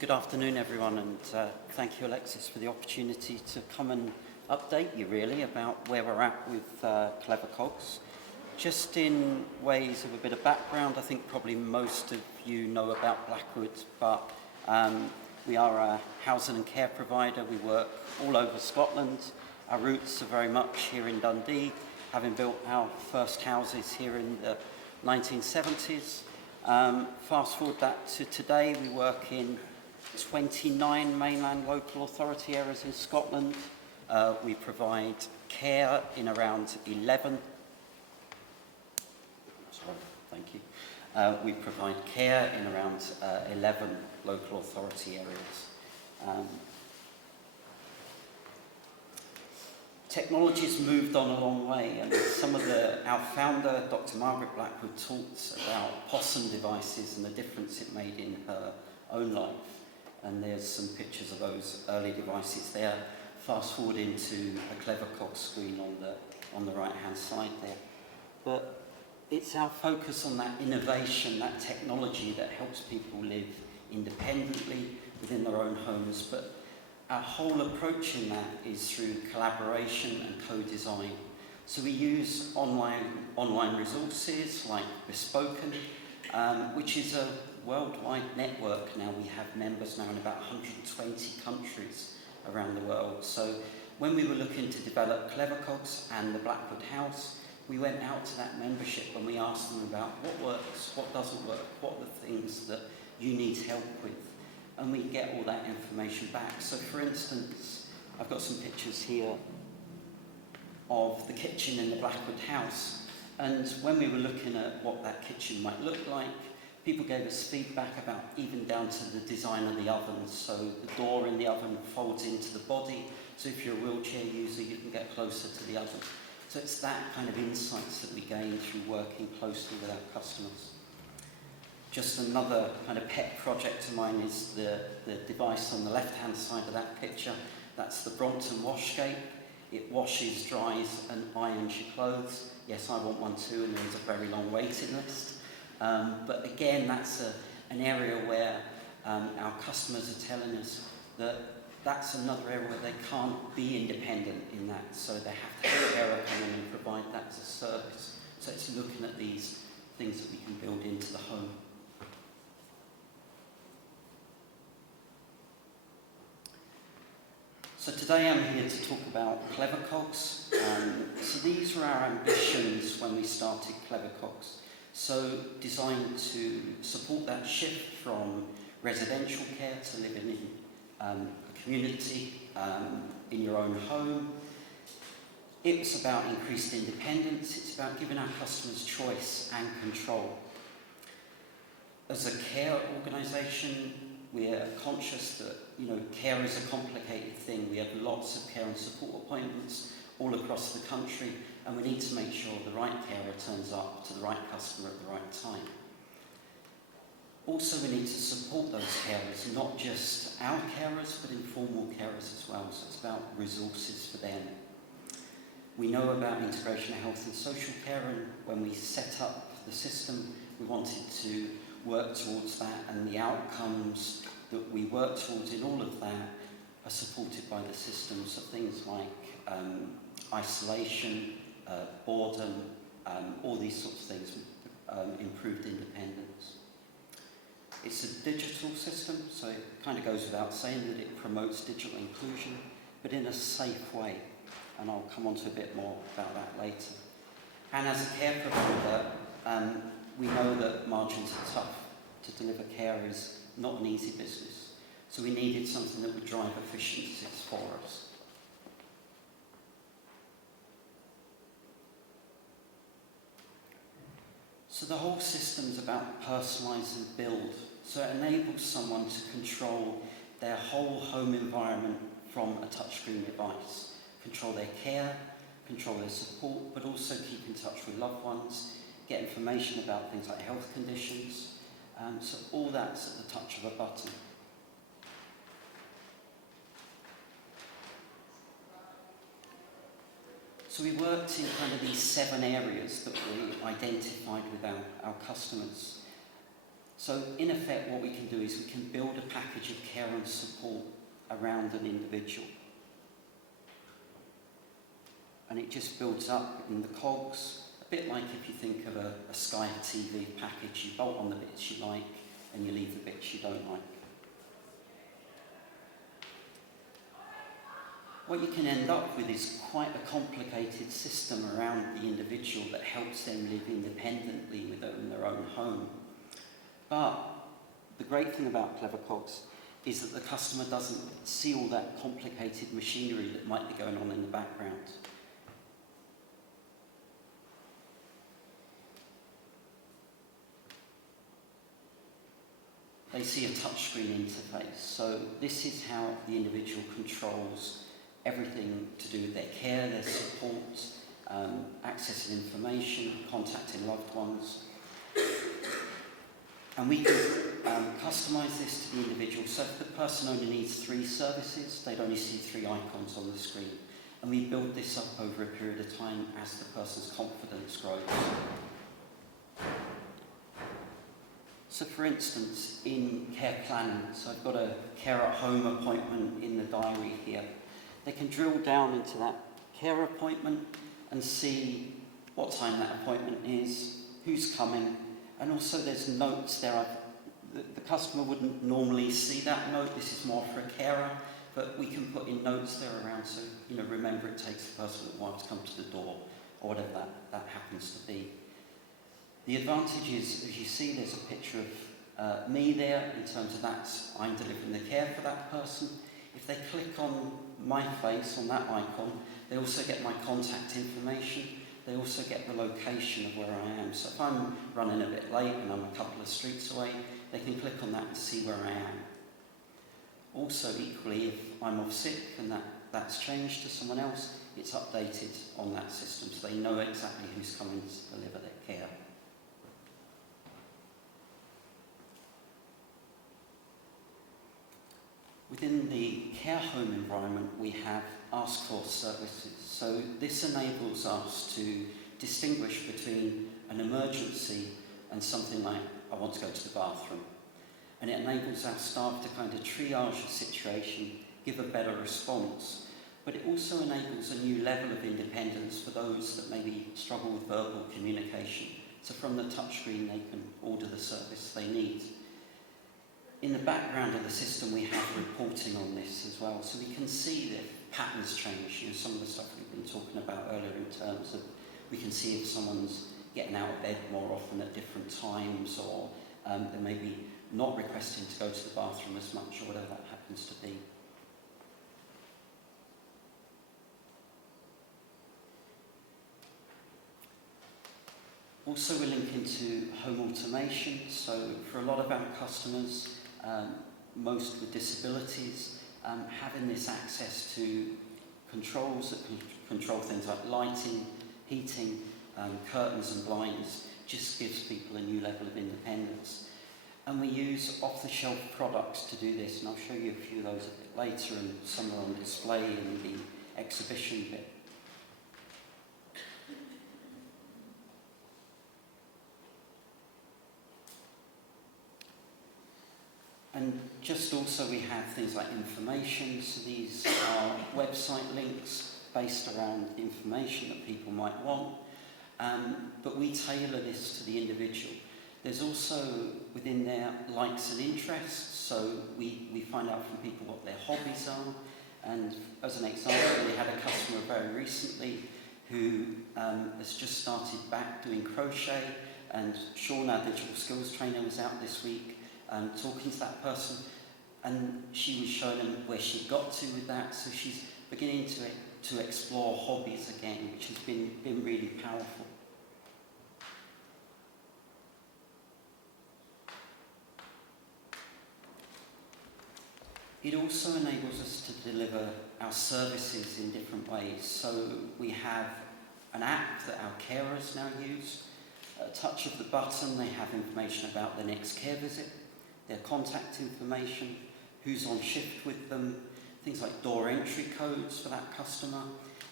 Good afternoon, everyone, and thank you, Alexis, for the opportunity to come and update you, really, about where we're at with Clever Cogs. Just in ways of a bit of background, I think probably most of you know about Blackwood, but we are a housing and care provider. We work all over Scotland. Our roots are very much here in Dundee, having built our first houses here in the 1970s. Fast forward that to today, we work in 29 mainland local authority areas in Scotland. We provide care in around 11. Sorry, thank you. We provide care in around 11 local authority areas. Technology's moved on a long way, and our founder, Dr. Margaret Blackwood, talks about possum devices and the difference it made in her own life. And there's some pictures of those early devices there. Fast forward into a Clever Cog screen on the right-hand side there. But it's our focus on that innovation, that technology that helps people live independently within their own homes. But our whole approach in that is through collaboration and co-design. So we use online resources like Bespoken, which is a worldwide network now. We have members now in about 120 countries around the world. So when we were looking to develop Clever Cogs and the Blackwood House, we went out to that membership and we asked them about what works, what doesn't work, what are the things that you need help with. And we get all that information back. So for instance, I've got some pictures here of the kitchen in the Blackwood House. And when we were looking at what that kitchen might look like, people gave us feedback about even down to the design of the oven. So the door in the oven folds into the body. So if you're a wheelchair user, you can get closer to the oven. So it's that kind of insights that we gain through working closely with our customers. Just another kind of pet project of mine is the device on the left-hand side of that picture. That's the Brompton Washscape. It washes, dries, and irons your clothes. Yes, I want one too, and there's a very long waiting list. But again, that's an area where our customers are telling us that that's another area where they can't be independent in that, so they have to have a carer come in and provide that as a service. So it's looking at these things that we can build into the home. So today I'm here to talk about Clever Cogs. So these were our ambitions when we started Clever Cogs. So designed to support that shift from residential care to living in a community, in your own home. It was about increased independence. It's about giving our customers choice and control. As a care organisation, we're conscious that care is a complicated thing. We have lots of care and support appointments all across the country, and we need to make sure the right carer turns up to the right customer at the right time. Also, we need to support those carers, not just our carers, but informal carers as well. So it's about resources for them. We know about integration of health and social care, and when we set up the system, we wanted to work towards that, and the outcomes that we work towards in all of that are supported by the system. So things like isolation, boredom, all these sorts of things, improved independence. It's a digital system, so it kind of goes without saying that it promotes digital inclusion, but in a safe way. And I'll come on to a bit more about that later. And as a care provider, we know that margins are tough. To deliver care is not an easy business. So we needed something that would drive efficiencies for us. So the whole system is about personalise and build. So it enables someone to control their whole home environment from a touchscreen device. Control their care, control their support, but also keep in touch with loved ones, get information about things like health conditions. So all that's at the touch of a button. So we worked in kind of these 7 areas that we identified with our customers. So in effect, what we can do is we can build a package of care and support around an individual. And it just builds up in the cogs, a bit like if you think of a Sky TV package. You bolt on the bits you like and you leave the bits you don't like. What you can end up with is quite a complicated system around the individual that helps them live independently within their own home. But the great thing about Clever Cogs is that the customer doesn't see all that complicated machinery that might be going on in the background. They see a touchscreen interface. So this is how the individual controls everything to do with their care, their support, accessing information, contacting loved ones. And we can customise this to the individual. So if the person only needs 3 services, they'd only see 3 icons on the screen. And we build this up over a period of time as the person's confidence grows. So for instance, in care planning, so I've got a care at home appointment in the diary here. They can drill down into that care appointment and see what time that appointment is, who's coming, and also there's notes there. The customer wouldn't normally see that note. This is more for a carer, but we can put in notes there around, so remember it takes the person a while to come to the door, or whatever that happens to be. The advantage is, as you see, there's a picture of me there in terms of I'm delivering the care for that person. If they click on my face, on that icon, they also get my contact information. They also get the location of where I am. So if I'm running a bit late and I'm a couple of streets away, they can click on that and see where I am. Also, equally, if I'm off sick and that's changed to someone else, it's updated on that system so they know exactly who's coming to deliver their care. Within the care home environment, we have Ask For services. So this enables us to distinguish between an emergency and something like, I want to go to the bathroom. And it enables our staff to kind of triage the situation, give a better response. But it also enables a new level of independence for those that maybe struggle with verbal communication. So from the touchscreen, they can order the service they need. In the background of the system, we have reporting on this as well, so we can see that patterns change. Some of the stuff we've been talking about earlier in terms of we can see if someone's getting out of bed more often at different times, or they may be not requesting to go to the bathroom as much, or whatever that happens to be. Also, we're linking to home automation. So for a lot of our customers, most with disabilities, having this access to controls that can control things like lighting, heating, curtains and blinds just gives people a new level of independence. And we use off-the-shelf products to do this, and I'll show you a few of those a bit later, and some are on display in the exhibition bit. And just also we have things like information, so these are website links based around the information that people might want, but we tailor this to the individual. There's also within there likes and interests, so we find out from people what their hobbies are, and as an example, we had a customer very recently who has just started back doing crochet, and Sean, our digital skills trainer, was out this week talking to that person, and she was showing them where she got to with that, so she's beginning to explore hobbies again, which has been really powerful. It also enables us to deliver our services in different ways. So we have an app that our carers now use. At a touch of the button, they have information about their next care visit, their contact information, who's on shift with them, things like door entry codes for that customer,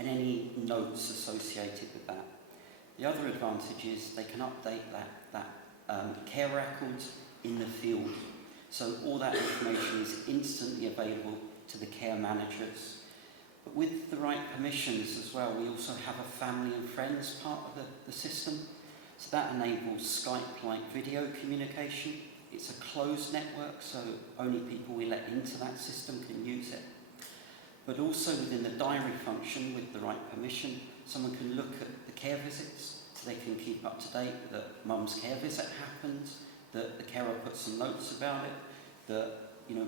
and any notes associated with that. The other advantage is they can update that care record in the field. So all that information is instantly available to the care managers. But with the right permissions as well, we also have a family and friends part of the system. So that enables Skype-like video communication. It's a closed network, so only people we let into that system can use it. But also within the diary function, with the right permission, someone can look at the care visits. So they can keep up to date that mum's care visit happened, that the carer put some notes about it, that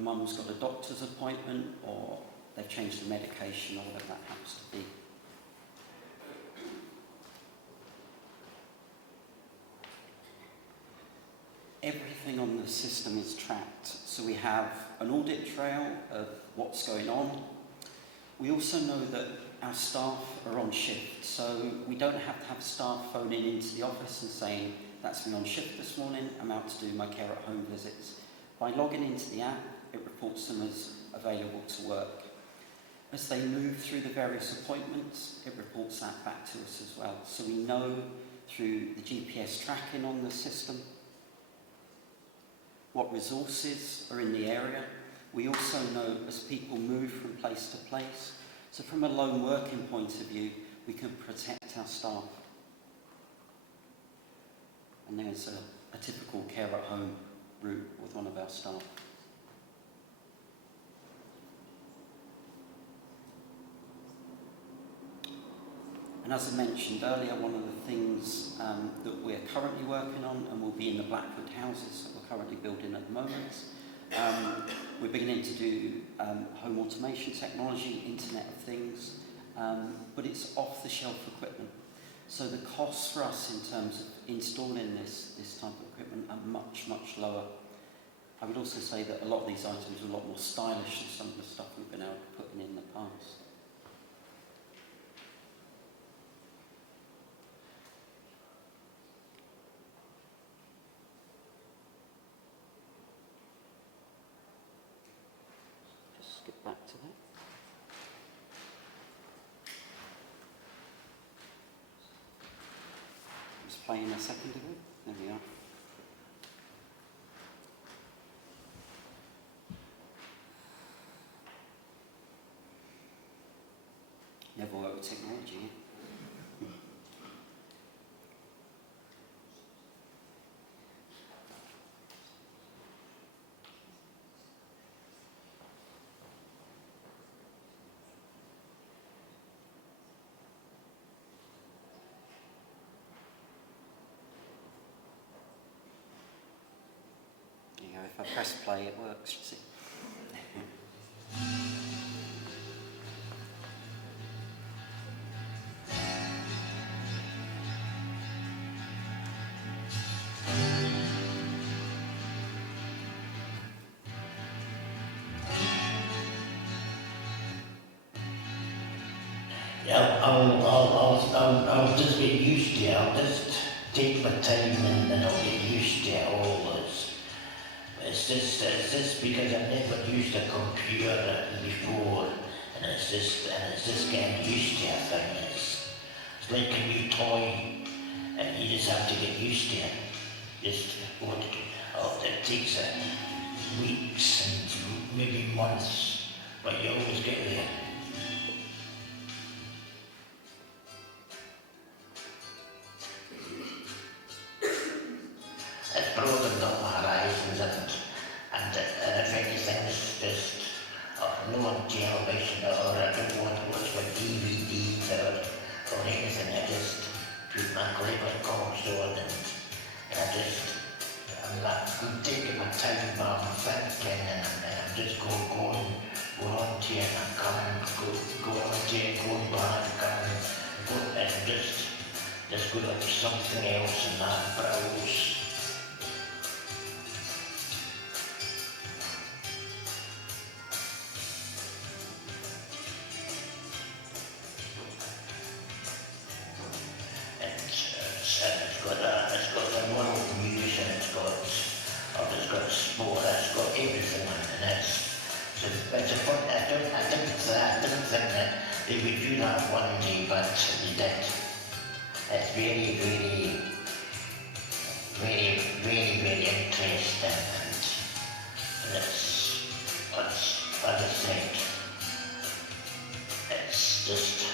mum's got a doctor's appointment, or they've changed the medication, or whatever that happens to be. Everything on the system is tracked. So we have an audit trail of what's going on. We also know that our staff are on shift, so we don't have to have staff phoning into the office and saying, that's me on shift this morning, I'm out to do my care at home visits. By logging into the app, it reports them as available to work. As they move through the various appointments, it reports that back to us as well. So we know through the GPS tracking on the system what resources are in the area. We also know as people move from place to place. So from a lone working point of view, we can protect our staff. And there's a typical care at home route with one of our staff. And as I mentioned earlier, one of the things that we're currently working on, and will be in the Blackwood houses that we're currently building at the moment, we're beginning to do home automation technology, Internet of Things, but it's off-the-shelf equipment. So the costs for us in terms of installing this type of equipment are much, much lower. I would also say that a lot of these items are a lot more stylish than some of the stuff we've been able to put in the past. Get back to that. Just playing a second ago. There we are. Never worked with technology. If I press play, it works, you see. Yeah, I'll just get used to it. I'll just take my time and I'll get used to all this. It's just because I've never used a computer before, and it's just getting used to a thing. It's like a new toy, and you just have to get used to it. It takes weeks and maybe months, but you always get there. It's broadened up my horizons, and if anything's just no on television, or I don't want to watch my DVDs or anything, I just put my clever calls on and I'm taking my time, but I'm thinking, and I'm just going on to it and coming, go on to it, going back, coming, and just go to something else and that browse. It's got the world music, it's got sport, it's got everything in it. It's a fun. I didn't think that they would do that one day, but they did. It's very, very, very, very, very interesting, and it's, as I said, it's just,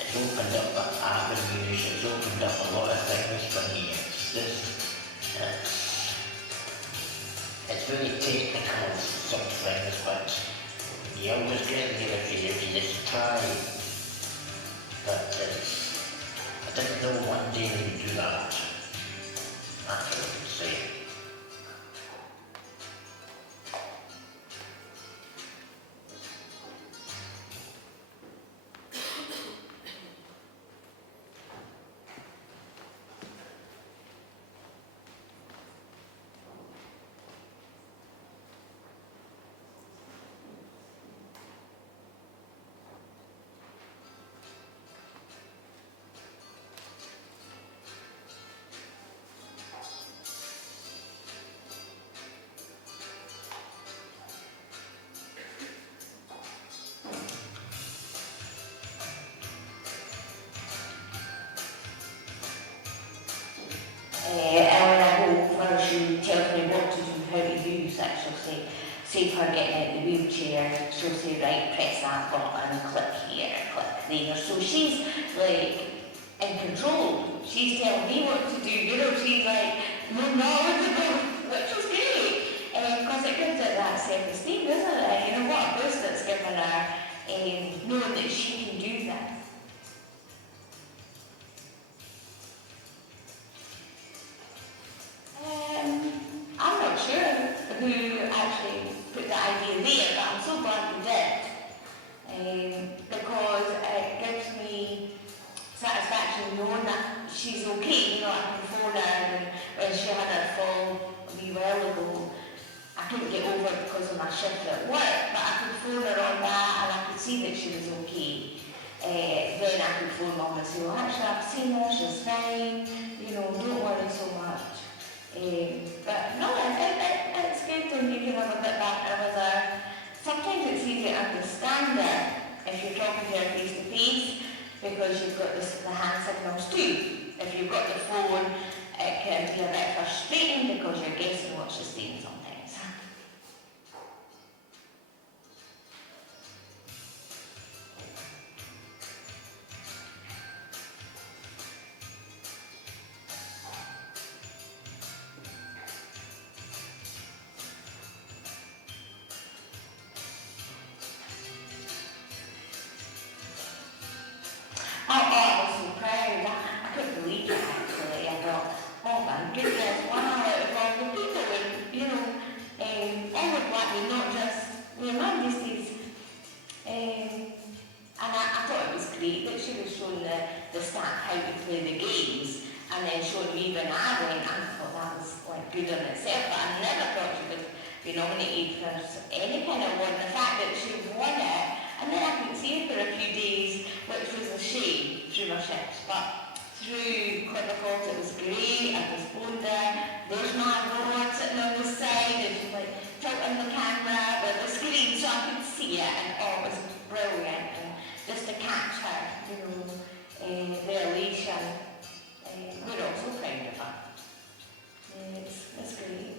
it's opened up avenues, it's opened up a lot of things for me. It's just, it's very technical, some things, but you always get there if you just try. But I didn't know one day they would do that. That's what I would say. And when I go where she tells me what to do, how to use it, she'll say if I'm getting out of the wheelchair, she'll say, right, press that button, click here, click there. So she's like in control. She's telling me what to do, she's like more knowledgeable, which is great. Because it gives her that self-esteem, doesn't it? What a boost it's given her, knowing that she can do this. I'm not sure who actually put the idea there, but I'm so glad we did. Because it gives me satisfaction knowing that she's okay. I can phone her, and when she had her fall a wee while ago, I couldn't get over it because of my shift at work, but I could phone her on that and I could see that she was okay. Then I could phone mum and say, well, actually I've seen her, she's fine, don't worry so much. But no, it's good when you can have a bit banter with her. Sometimes it's easy to understand her if you're talking to her face to face, because you've got the hand signals too. If you've got the phone, it can be a bit frustrating because you're guessing what she's saying sometimes. I was so proud. I couldn't believe it actually. I thought, oh my goodness, wow, it was all the people and, all of Blackwood, not just Mum just is. And I thought it was great that she was showing the staff how to play the games, and then showing me when I went. I thought that was good on itself, but I never thought she would be nominated for any kind of award. The fact that she won it, and then I could see her for a few days, which was a shame through my shifts, but through Clever Calls it was great. I was phoned her, there's my award sitting on the side, and she's like tilting the camera with the screen so I could see it, and it was brilliant. And just to catch her, the elation, we're all so proud of her. It's great.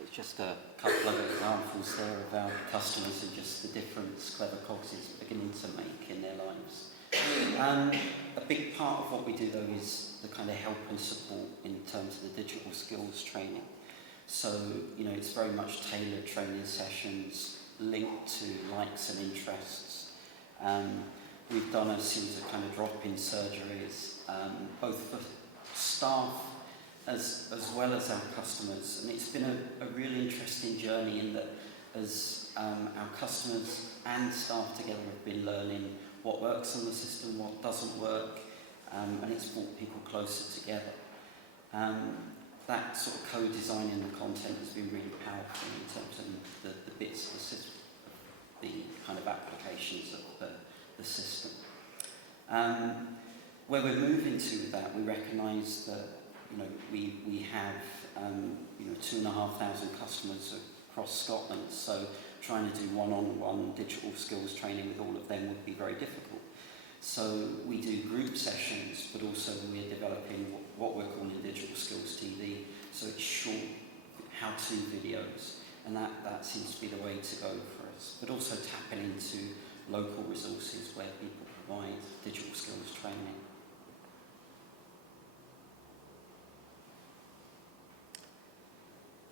It's just a couple of examples there of our customers and just the difference Clever Cogs is beginning to make in their lives. A big part of what we do though is the kind of help and support in terms of the digital skills training. So, it's very much tailored training sessions linked to likes and interests. We've done a series of kind of drop-in surgeries, both for staff as well as our customers, and it's been a really interesting journey in that as our customers and staff together have been learning what works on the system, what doesn't work, and it's brought people closer together. That sort of co-designing the content has been really powerful in terms of the bits of the system, the kind of applications of the system. Where we're moving to with that, we recognise that we have 2,500 customers across Scotland, so trying to do one-on-one digital skills training with all of them would be very difficult. So we do group sessions, but also we're developing what we're calling Digital Skills TV. So it's short how-to videos, and that seems to be the way to go for us. But also tapping into local resources where people provide digital skills training.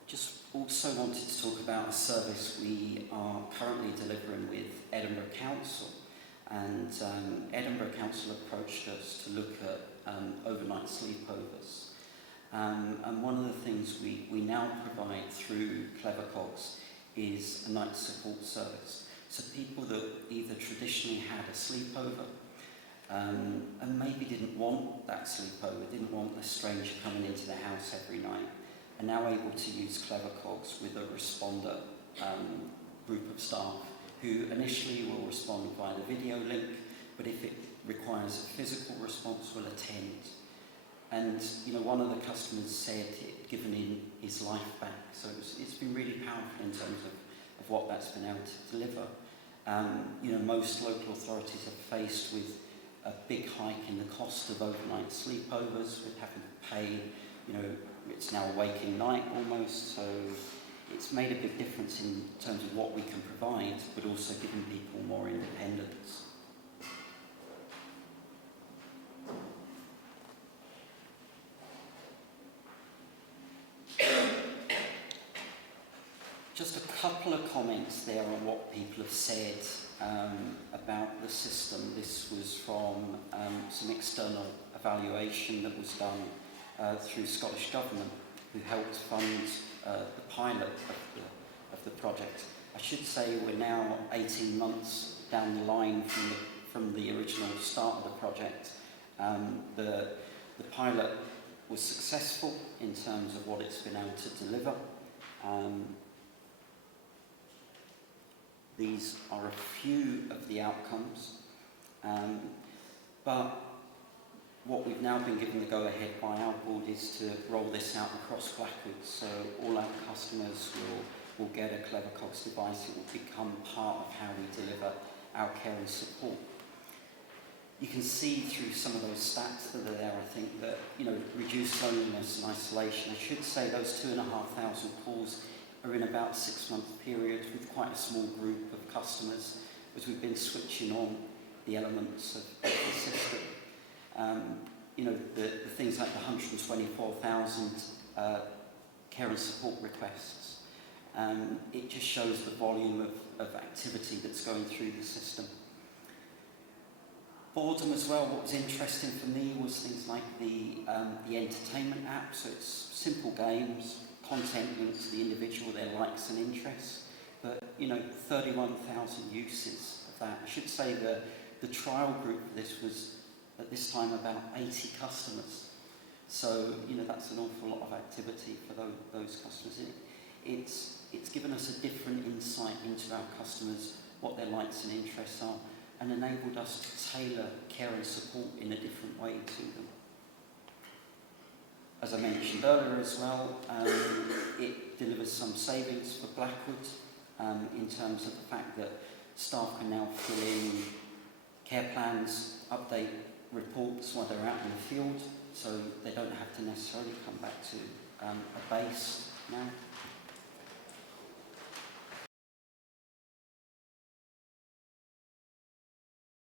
Just also wanted to talk about a service we are currently delivering with Edinburgh Council. And Edinburgh Council approached us to look at overnight sleepovers. And one of the things we now provide through Clevercogs is a night support service. So people that either traditionally had a sleepover and maybe didn't want that sleepover, didn't want a stranger coming into their house every night, are now able to use Clevercogs with a responder group of staff who initially will respond via the video link, but if it requires a physical response, will attend. And one of the customers said it given him his life back, so it's been really powerful in terms of what that's been able to deliver. Most local authorities are faced with a big hike in the cost of overnight sleepovers, with having to pay, it's now a waking night almost, so it's made a big difference in terms of what we can provide, but also giving people more independence. Just a couple of comments there on what people have said about the system. This was from some external evaluation that was done through Scottish Government, who helped fund the pilot of the project. I should say we're now 18 months down the line from the original start of the project. The pilot was successful in terms of what it's been able to deliver. These are a few of the outcomes, but what we've now been given the go-ahead by our board is to roll this out across Blackwood, so all our customers will get a Clevercogs device. It will become part of how we deliver our care and support. You can see through some of those stats that are there, I think, that reduced loneliness and isolation. I should say those 2,500 calls are in about a 6-month period with quite a small group of customers as we've been switching on the elements of the system. The things like the 124,000 care and support requests. It just shows the volume of activity that's going through the system. Boredom as well. What was interesting for me was things like the entertainment app. So it's simple games, content linked to the individual, their likes and interests. But 31,000 uses of that. I should say the trial group for this was at this time about 80 customers. So that's an awful lot of activity for those customers. It's given us a different insight into our customers, what their likes and interests are, and enabled us to tailor care and support in a different way to them. As I mentioned earlier as well, it delivers some savings for Blackwood in terms of the fact that staff can now fill in care plans, update reports while they're out in the field, so they don't have to necessarily come back to a base now.